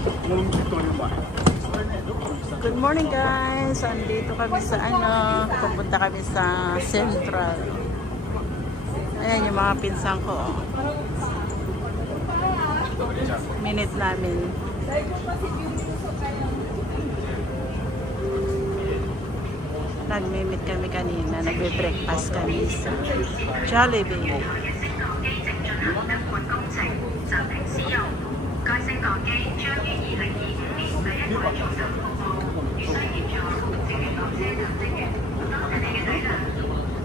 Good morning guys. Andito kami sa pupunta kami sa Central. Ayan yung mga pinsan ko. Minute namin. Nag-meet kami kanina. Nagbe-breakfast kami sa Jollibee.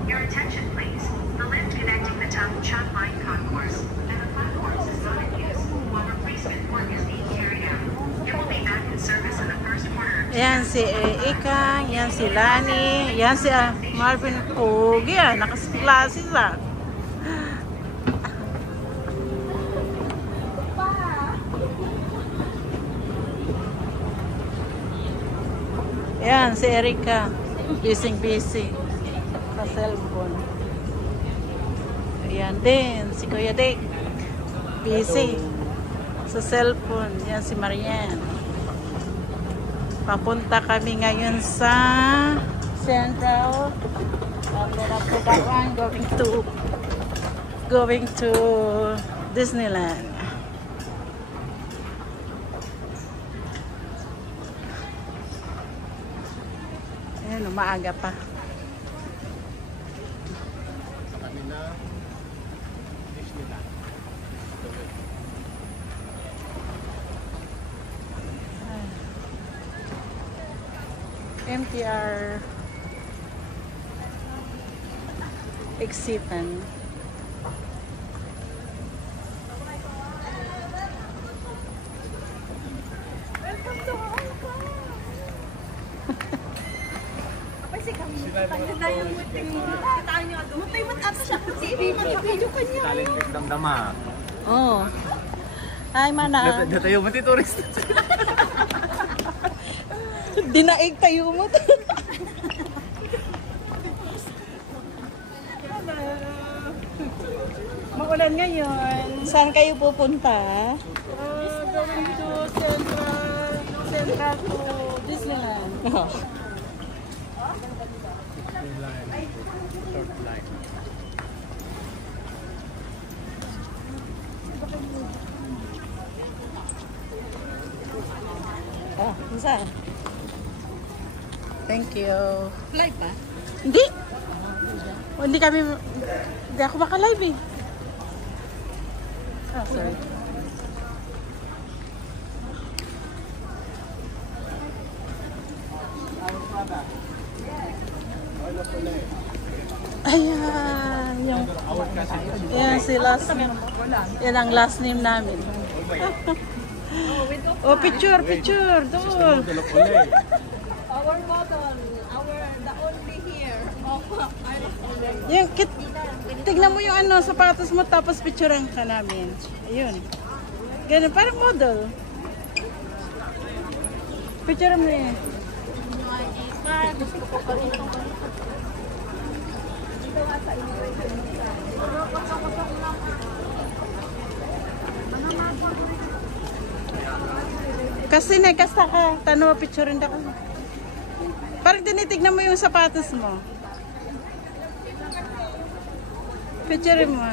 Your attention please. The lift connecting the Chang Line concourse and the platforms is not in use while replacement work is being carried out. It will be back in service in the first quarter. Yan si Ikang, yan si Lani, yan si Marvin Pogi. Nakaklases Yan si Erika, busy sa cellphone. Yan din si Kuya Dick, busy sa cellphone. Yan si Marian. Papunta kami ngayon sa Central. And then after that one, going to Disneyland. Ayan, maaga pa. MTR exitan. Oh. Hi, mana. Tayo mati turist. Dinaig tayo mo. Maulan ngayon. Saan kayo pupunta? Going to Central to Disneyland. Short line. Saan? Thank you. Live pa? Hindi. Hindi ako maka-live eh. Sorry. Ayan. Yan si last name. Yan ang last name namin. Oh, picture. Doon. Our model, the only here. Yung, tignan mo yung sapatos mo tapos picturean ka namin. Ayun. Ganun, parang model. Picture mo yun. Kasi kasta ka. Tanong, picturean ka. Parang tinitignan mo yung sapatos mo. Picture mo.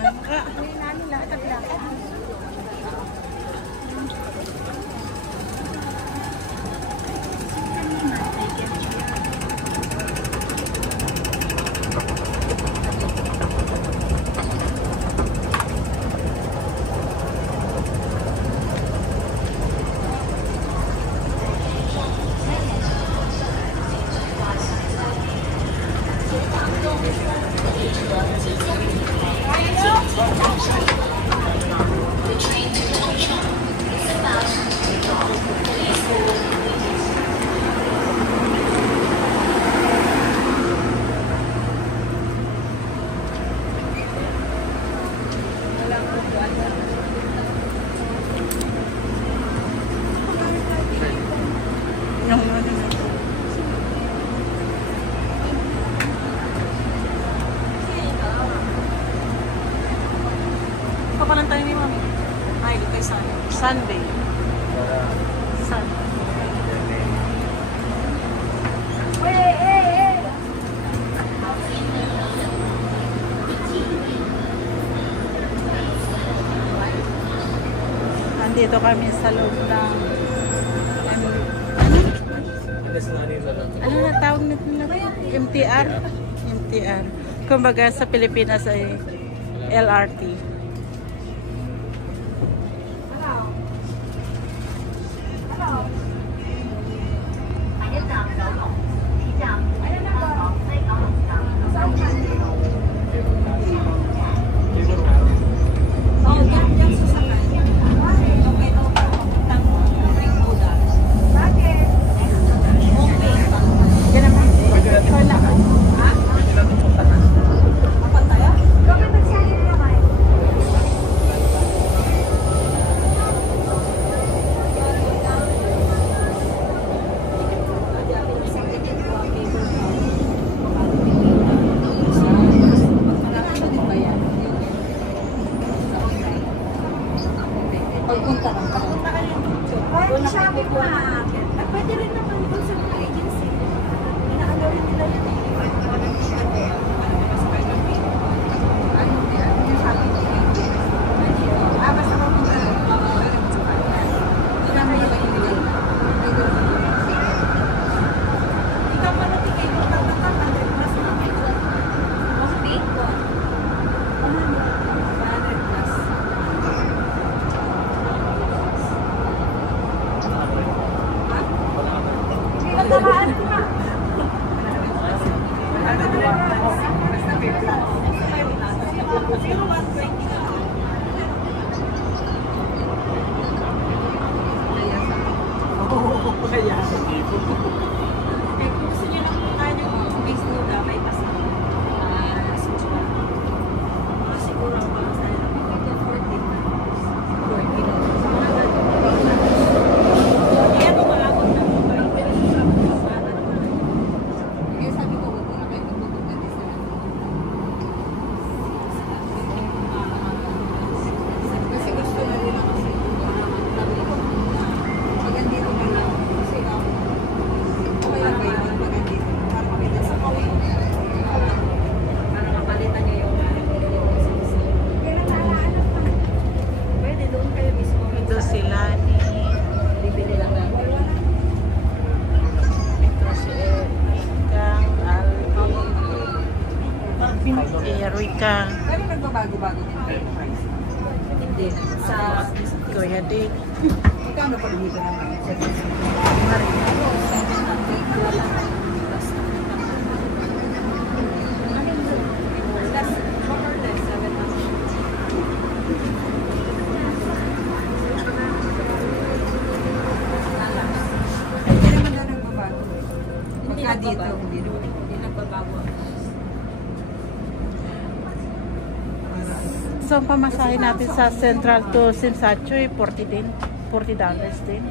Papalan tayo ni Mami. Ay, kay Sunday. Sunday. Nandito kami sa loob ng ano na tawag nila? MTR? MTR. Kumbaga sa Pilipinas ay LRT. Shopping market. Pwede rin naman doon sa agency. Inaano rin nila yun eh. Basta kung ikaw pa natin kayo magtatang 100 plus na kayo. Mas big ko. 100 plus. Erika. Pero nagbabago-bago din kayo ng price? Hindi. Sa Kuya Dick. magkano pa dito ng price? Dito, hindi nagbabago. So, ang pamasahe natin sa Central to Simsacho ay $40 din. $40 din.